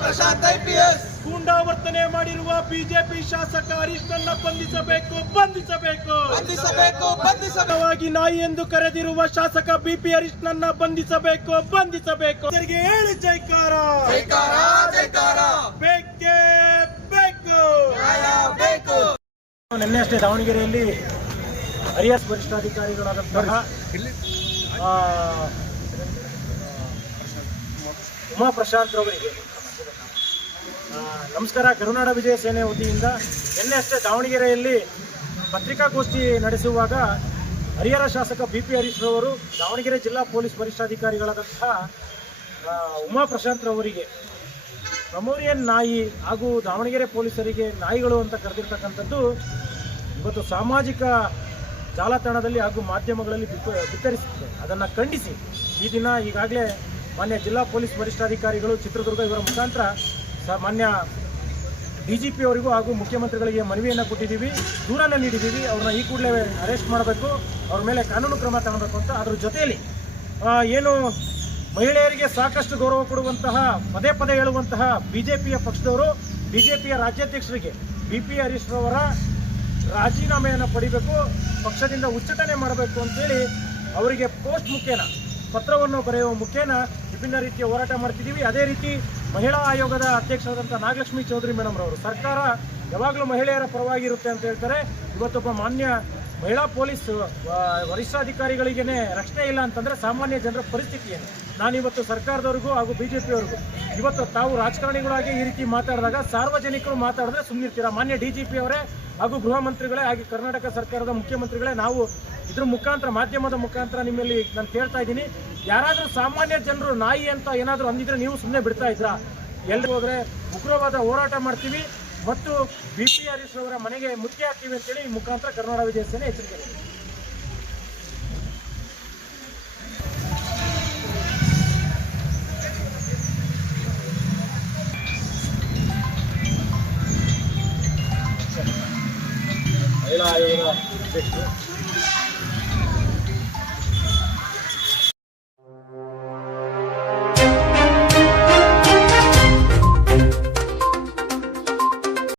Prashant IPS ಗೂಂಡಾವರ್ತನೆ ಮಾಡಿರುವ BJP ಶಾಸಕ ಹರೀಶ್ನನ್ನ ಬಂಧಿಸಬೇಕು ನಾಯಿ ಎಂದು ಕರೆದಿರುವ ಶಾಸಕ ಬಿಪಿ ಹರೀಶ್ನನ್ನ ಬಂಧಿಸಬೇಕು ಹೇಳಿ ಜೈಕಾರ ಬೇಕೇ ಬೇಕು. ನಿನ್ನೆ ಅಷ್ಟೇ ದಾವಣಗೆರೆಯಲ್ಲಿ ಹರಿಯಾಸ್ ವರಿಷ್ಠಾಧಿಕಾರಿಗಳಾದಂತಹ ಉಮಾ ಪ್ರಶಾಂತ್ ರವರಿಗೆ ನಮಸ್ಕಾರ. ಕರುನಾಡ ವಿಜಯ ಸೇನೆ ವತಿಯಿಂದ ನಿನ್ನೆ ಅಷ್ಟೇ ದಾವಣಗೆರೆಯಲ್ಲಿ ಪತ್ರಿಕಾಗೋಷ್ಠಿ ನಡೆಸುವಾಗ ಹರಿಹರ ಶಾಸಕ ಬಿಪಿ ಹರೀಶ್ ರವರು ದಾವಣಗೆರೆ ಜಿಲ್ಲಾ ಪೊಲೀಸ್ ವರಿಷ್ಠಾಧಿಕಾರಿಗಳಾದಂತಹ ಉಮಾ ಪ್ರಶಾಂತ್ ರವರಿಗೆ ಪ್ರಮೋರಿಯನ್ ನಾಯಿ ಹಾಗೂ ದಾವಣಗೆರೆ ಪೊಲೀಸರಿಗೆ ನಾಯಿಗಳು ಅಂತ ಕರೆದಿರ್ತಕ್ಕಂಥದ್ದು ಇವತ್ತು ಸಾಮಾಜಿಕ ಜಾಲತಾಣದಲ್ಲಿ ಹಾಗೂ ಮಾಧ್ಯಮಗಳಲ್ಲಿ ಬಿತ್ತರಿಸುತ್ತಿದೆ. ಅದನ್ನು ಖಂಡಿಸಿ ಈ ದಿನ ಈಗಾಗಲೇ ಮಾನ್ಯ ಜಿಲ್ಲಾ ಪೊಲೀಸ್ ವರಿಷ್ಠಾಧಿಕಾರಿಗಳು ಚಿತ್ರದುರ್ಗ ಇವರ ಮುಖಾಂತರ ಮಾನ್ಯ DGP ಅವರಿಗೂ ಹಾಗೂ ಮುಖ್ಯಮಂತ್ರಿಗಳಿಗೆ ಮನವಿಯನ್ನು ಕೊಟ್ಟಿದ್ದೀವಿ, ದೂರನ್ನು ನೀಡಿದ್ದೀವಿ. ಅವ್ರನ್ನ ಈ ಕೂಡಲೇ ಅರೆಸ್ಟ್ ಮಾಡಬೇಕು, ಅವ್ರ ಮೇಲೆ ಕಾನೂನು ಕ್ರಮ ತಗೊಳ್ಬೇಕು ಅಂತ. ಅದ್ರ ಜೊತೆಯಲ್ಲಿ ಏನು ಮಹಿಳೆಯರಿಗೆ ಸಾಕಷ್ಟು ಗೌರವ ಕೊಡುವಂತಹ ಪದೇ ಪದೇ ಹೇಳುವಂತಹ ಬಿಜೆಪಿಯ ಪಕ್ಷದವರು ಬಿಜೆಪಿಯ ರಾಜ್ಯಾಧ್ಯಕ್ಷರಿಗೆ ಬಿಪಿ ಹರೀಶ್ ರವರ ರಾಜೀನಾಮೆಯನ್ನು ಪಡಿಬೇಕು, ಪಕ್ಷದಿಂದ ಉಚ್ಚಾಟನೆ ಮಾಡಬೇಕು ಅಂತೇಳಿ ಅವರಿಗೆ ಪೋಸ್ಟ್ ಮುಖೇನ ಪತ್ರವನ್ನು ಬರೆಯುವ ಮುಖೇನ ವಿಭಿನ್ನ ರೀತಿಯ ಹೋರಾಟ ಮಾಡ್ತಿದ್ದೀವಿ. ಅದೇ ರೀತಿ ಮಹಿಳಾ ಆಯೋಗದ ಅಧ್ಯಕ್ಷರಾದಂಥ ನಾಗಲಕ್ಷ್ಮಿ ಚೌಧರಿ ಮೇಡಮ್ ರವರು ಸರ್ಕಾರ ಯಾವಾಗಲೂ ಮಹಿಳೆಯರ ಪರವಾಗಿರುತ್ತೆ ಅಂತ ಹೇಳ್ತಾರೆ. ಇವತ್ತೊಬ್ಬ ಮಾನ್ಯ ಮಹಿಳಾ ಪೊಲೀಸ್ ವರಿಷ್ಠಾಧಿಕಾರಿಗಳಿಗೇ ರಕ್ಷಣೆ ಇಲ್ಲ ಅಂತಂದರೆ ಸಾಮಾನ್ಯ ಜನರ ಪರಿಸ್ಥಿತಿ ಏನು? ನಾನಿವತ್ತು ಸರ್ಕಾರದವ್ರಿಗೂ ಹಾಗೂ BJP ಇವತ್ತು ತಾವು ರಾಜಕಾರಣಿಗಳಾಗಿ ಈ ರೀತಿ ಮಾತಾಡಿದಾಗ ಸಾರ್ವಜನಿಕರು ಮಾತಾಡಿದ್ರೆ ಸುಮ್ಮನಿರ್ತೀರಾ? ಮಾನ್ಯ DGP ಅವರೇ ಹಾಗೂ ಗೃಹ ಮಂತ್ರಿಗಳೇ ಹಾಗೆ ಕರ್ನಾಟಕ ಸರ್ಕಾರದ ಮುಖ್ಯಮಂತ್ರಿಗಳೇ, ನಾವು ಇದ್ರ ಮುಖಾಂತರ ಮಾಧ್ಯಮದ ಮುಖಾಂತರ ನಿಮ್ಮಲ್ಲಿ ನಾನು ಕೇಳ್ತಾ ಇದ್ದೀನಿ, ಯಾರಾದರೂ ಸಾಮಾನ್ಯ ಜನರು ನಾಯಿ ಅಂತ ಏನಾದರೂ ಅಂದಿದ್ರೆ ನೀವು ಸುಮ್ಮನೆ ಬಿಡ್ತಾ ಇದ್ರಾ? ಎಲ್ಲರೂ ಹೋದರೆ ಉಗ್ರವಾದ ಹೋರಾಟ ಮಾಡ್ತೀವಿ ಮತ್ತು ಬಿಪಿ ಹರೀಶ್ ಅವರ ಮನೆಗೆ ಮುತ್ತಿಗೆ ಹಾಕ್ತೀವಿ ಅಂತೇಳಿ ಈ ಮುಖಾಂತರ ಕರ್ನಾಟಕ ವಿಜಯ ಸೇನೆ ಎಚ್ಚರಿಕೆ.